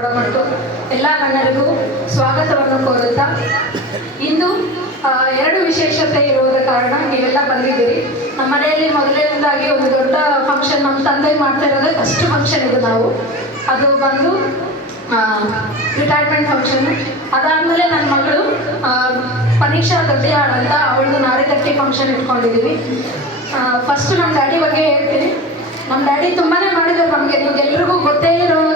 ಕೊಡಮಟ್ಟು ಎಲ್ಲ ಗಣ್ಯರಿಗೂ ಸ್ವಾಗತವನ್ನು ಕೋರುತ್ತಾ, ಇಂದು ಎರಡು ವಿಶೇಷತೆ ಇರುವುದ ಕಾರಣ ನೀವೆಲ್ಲ ಬಂದಿದ್ದೀರಿ. ನಮ್ಮ ಮನೆಯಲ್ಲಿ ಮೊದಲನೇದಾಗಿ ಒಂದು ದೊಡ್ಡ ಫಂಕ್ಷನ್ ನಮ್ಮ ತಂದೆ ಮಾಡ್ತಾ ಇರೋದೇ ಫಸ್ಟ್ ಫಂಕ್ಷನ್ ಇದು ನಾವು. ಅದು ಬಂದು ರಿಟೈರ್ಮೆಂಟ್ ಫಂಕ್ಷನ್ ಅದಾದಮೇಲೆ ನನ್ನ ಮಗಳು ಪರೀಕ್ಷಾ ದೊಡ್ಡಿಯಾಳ್ ಅಂತ ಅವಳದು ನಾರಿಗಟ್ಟಿ ಫಂಕ್ಷನ್ ಇಟ್ಕೊಂಡಿದ್ದೀವಿ ಫಸ್ಟ್ ನಮ್ಮ ಡ್ಯಾಡಿ ಬಗ್ಗೆ ಹೇಳ್ತೀನಿ. ನಮ್ಮ ಡ್ಯಾಡಿ ತುಂಬಾನೇ ಮಾಡಿದ್ರು ನಮಗೆ ನಿಮ್ಗೆಲ್ರಿಗೂ ಗೊತ್ತೇ ಇರೋವಾಗಲೇ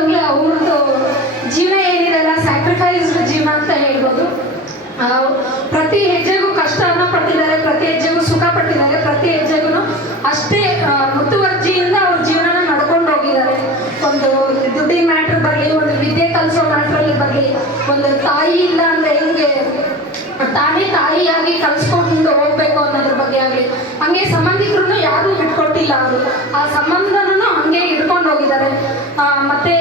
ಪ್ರತಿ ಹೆಜ್ಜೆಗೂ ಕಷ್ಟವನ್ನು ಪಟ್ಟಿದ್ದಾರೆ ಪ್ರತಿ ಹೆಜ್ಜೆಗೂ ಸುಖ ಪಟ್ಟಿದ್ದಾರೆ ಪ್ರತಿ ಹೆಜ್ಜೆಗೂ ಅಷ್ಟೇ ಮುತುವರ್ಜಿಯಿಂದ ಅವ್ರ ಜೀವನ ನಡ್ಕೊಂಡು ಹೋಗಿದ್ದಾರೆ. ಒಂದು ದುಡ್ಡಿನ ಮ್ಯಾಟ್ರ್ ಬರಲಿ, ಒಂದು ವಿದ್ಯೆ ಕಲಿಸೋ ಮ್ಯಾಟ್ರಲ್ಲಿ ಬರಲಿ, ಒಂದು ತಾಯಿ ಇಲ್ಲ ಅಂದ್ರೆ ಹೆಂಗೆ? ತಾನೇ ತಾಯಿಯಾಗಿ ಕಲ್ಸ್ಕೊಂಡು ಹೋಗ್ಬೇಕು ಅನ್ನೋದ್ರ ಬಗ್ಗೆ ಆಗಲಿ. ಹಂಗೆ ಸಂಬಂಧಿಕರು ಯಾರು ಬಿಟ್ಕೊಟ್ಟಿಲ್ಲ ಅವರು. ಆ ಸಂಬಂಧನೂ ಹಂಗೆ ಇಟ್ಕೊಂಡು ಹೋಗಿದ್ದಾರೆ. ಮತ್ತೆ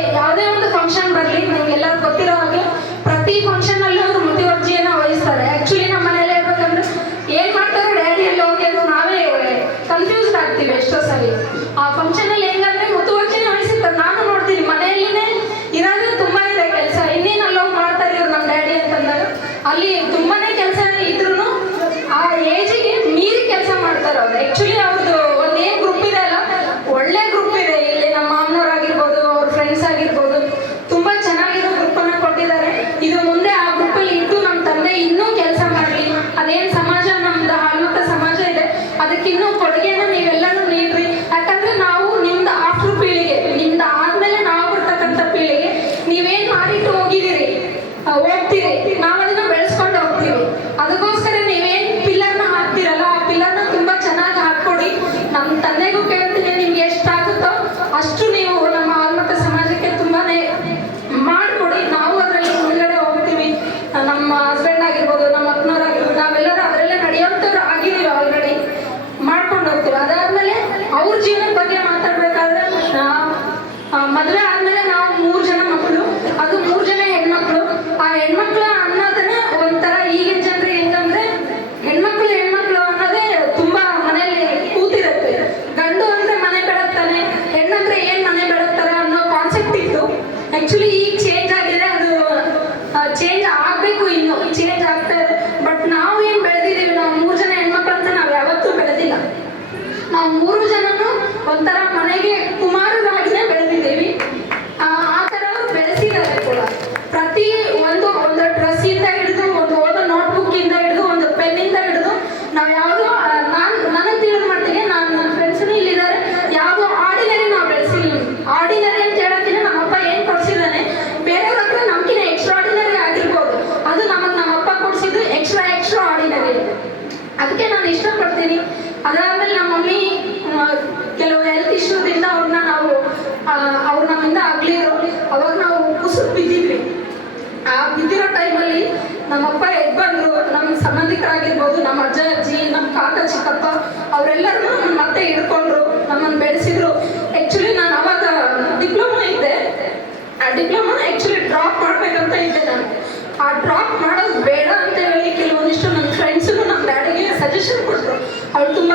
ಮೂರು ಜನನು ಒಂಥರ ಮನೆಗೆ ಕುಮಾರರಾಗಿನೇ ಬೆಳೆದಿದ್ದೀವಿ. ಆ ಥರ ಬೆಳೆಸಿದ್ದಾರೆ ಕೂಡ. ಪ್ರತಿ ಒಂದು ಒಂದು ಡ್ರೆಸ್ ಇಂದ ಹಿಡಿದು, ಒಂದು ಓದೋ ನೋಟ್ಬುಕ್ ಇಂದ ಹಿಡಿದು, ಒಂದು ಪೆನ್ನಿಂದ ಹಿಡಿದು, ನಾವು ಯಾವುದೋ ನಾನು ನನಗೆ ತಿಳಿದು ಮಾಡ್ತೀನಿ, ನಾನು ನನ್ನ ಫ್ರೆಂಡ್ಸ್ನು ಇಲ್ಲಿದ್ದಾರೆ. ಯಾವುದೋ ಆರ್ಡಿನರಿ ನಾವು ಬೆಳೆಸಿಲ್ಲ. ಆರ್ಡಿನರಿ ಅಂತ ಹೇಳೋಕ್ಕಿಂತ ನಮ್ಮಪ್ಪ ಏನು ಕೊಡ್ಸಿದ್ದಾನೆ, ಬೇರೆಯವ್ರ ಹತ್ರ ಎಕ್ಸ್ಟ್ರಾ ಆರ್ಡಿನರಿ ಆಗಿರ್ಬೋದು. ಅದು ನಮಗೆ ನಮ್ಮಪ್ಪ ಕೊಡ್ಸಿದ್ದು ಎಕ್ಸ್ಟ್ರಾ ಎಕ್ಸ್ಟ್ರಾ ಆರ್ಡಿನರಿ ಅದಕ್ಕೆ ನಾನು ಇಷ್ಟಪಡ್ತೀನಿ. ಅದಾದ್ಮೇಲೆ ಆ, ಕೆಲವು ಹೆಲ್ತ್ ಇಶ್ಯೂದಿಂದ ಅವ್ರನ್ನ ನಾವು ಅವ್ರು ನಮ್ಮಿಂದ ಆಗ್ಲಿ ಅವಾಗ ನಾವು ಕುಸಿದು ಬಿದ್ದಿದ್ವಿ. ಆ ಬಿದ್ದಿರೋ ಟೈಮಲ್ಲಿ ನಮ್ಮಪ್ಪ ಎದ್ ಬಂದ್ರು. ನಮ್ಮ ಸಂಬಂಧಿಕರಾಗಿರ್ಬೋದು ನಮ್ಮ ಅಜ್ಜ ಅಜ್ಜಿ ನಮ್ಮ ಕಾಕ ಚಿಕ್ಕಪ್ಪ ಅವರೆಲ್ಲರೂ ನಮ್ಮ ಮತ್ತೆ ಹಿಡ್ಕೊಂಡ್ರು. ನಮ್ಮನ್ನು ಬೆಳೆಸಿದ್ರು. ಆ್ಯಕ್ಚುಲಿ ನಾನು ಅವಾಗ ಡಿಪ್ಲೊಮಾ ಇದ್ದೆ. ಆ ಡಿಪ್ಲೊಮಾನ ಆ್ಯಕ್ಚುಲಿ ಡ್ರಾಪ್ ಮಾಡ್ಬೇಕಂತ ಇದ್ದೆ ನಾನು. ಆ ಡ್ರಾಪ್ ಮಾಡೋದು ಬೇಡ ಅಂತ ಹೇಳಿ ಕೆಲವೊಂದಿಷ್ಟು ನನ್ನ ಫ್ರೆಂಡ್ಸು ನಮ್ಮ ಡ್ಯಾಡಿಗೆ ಸಜೆಷನ್ ಕೊಟ್ಟರು ಅವಳು ತುಂಬ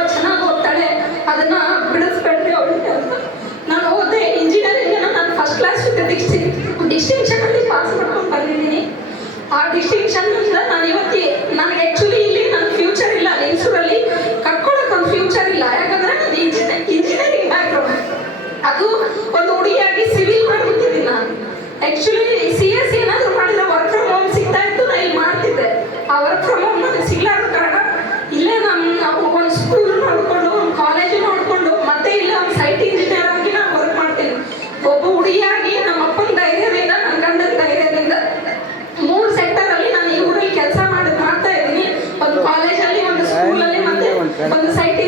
ಒಂದು ಸೈಟ್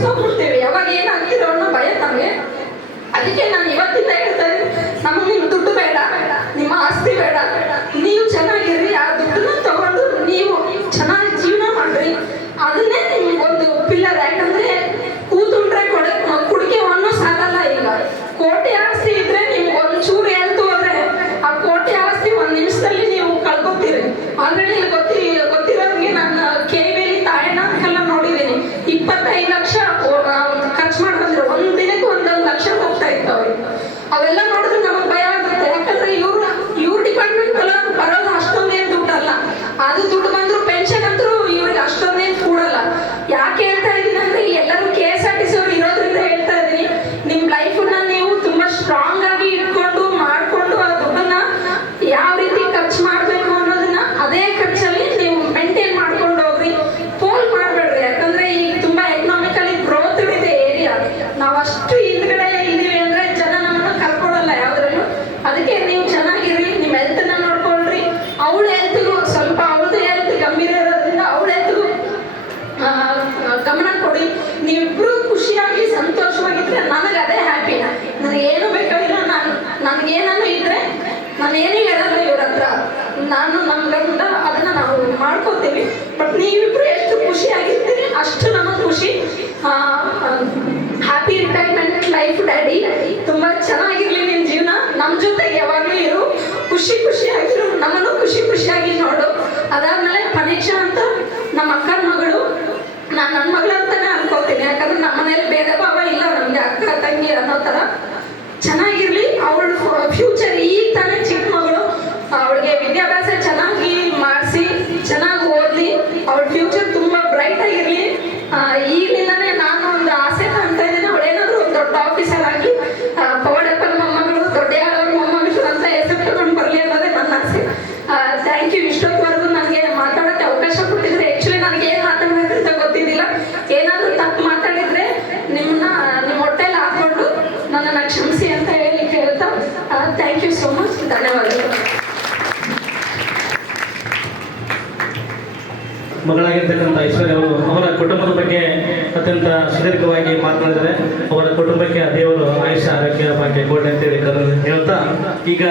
ಸುಸ್ತೋಗ್ಬಿಡ್ತೇವೆ ಯಾವಾಗ ಏನಾಗ್ತಿದೆ ಅನ್ನೋ ಭಯ ನಮಗೆ. ಅದಕ್ಕೆ ನಾನು ಇವತ್ತಿಂದ ಹೇಳ್ತಾ ಇದ್ದೀನಿ ನಮ್ಗೆ ನಿಮ್ಮ ದುಡ್ಡು ಬೇಡ, ನಿಮ್ಮ ಆಸ್ತಿ ಬೇಡ. ನಾನು ಏನೇ ಹೇಳಲ್ಲ ಇವ್ರ ಹತ್ರ ನಾನು ನಮ್ಮ ಗಂಡ ಅದನ್ನ ನಾವು ಮಾಡ್ಕೋತೀವಿ ಬಟ್ ನೀವಿಬ್ರು ಎಷ್ಟು ಖುಷಿ ಆಗಿರ್ತೀರಿ ಅಷ್ಟು ನಮ್ಮ ಖುಷಿ. ಹ್ಯಾಪಿ ರಿಟೈರ್ಮೆಂಟ್ ಲೈಫ್ ಡ್ಯಾಡಿ ತುಂಬ ಚೆನ್ನಾಗಿರಲಿ ನಿಮ್ಮ ಜೀವನ. ನಮ್ಮ ಜೊತೆ ಯಾವಾಗಲೂ ಇರು. ಖುಷಿ ಖುಷಿಯಾಗಿರು. ನಮ್ಮನ್ನು ಖುಷಿ ಖುಷಿಯಾಗಿ ನೋಡು. ಅದಾದಮೇಲೆ ಪರೀಕ್ಷಾ ಅಂತ ನಮ್ಮ ಅಕ್ಕನ ಮಗಳು. ನಾನು ನನ್ನ ಮಗಳಂತಾನೆ ಅನ್ಕೋತೀನಿ ಯಾಕಂದ್ರೆ ನಮ್ಮ ಮನೇಲಿ ಬೇರೆ ಭಾವ ಇಲ್ಲ. ನಮಗೆ ಅಕ್ಕ, ತಂಗಿ ಅನ್ನೋ ತರ. ಮಗಳಾಗಿರ್ತಕ್ಕಂಥ ಐಶ್ವರ್ಯ ಅವರು ಅವರ ಕುಟುಂಬದ ಬಗ್ಗೆ ಅತ್ಯಂತ ಸುದೀರ್ಘವಾಗಿ ಮಾತನಾಡಿದರೆ ಅವರ ಕುಟುಂಬಕ್ಕೆ ದೇವರು ಆಯುಷ್ಯ, ಆರೋಗ್ಯ, ಭಾಗ್ಯ ಕೊಡಿ ಅಂತೇಳಿ ಕರೆದು ಹೇಳ್ತಾ ಈಗ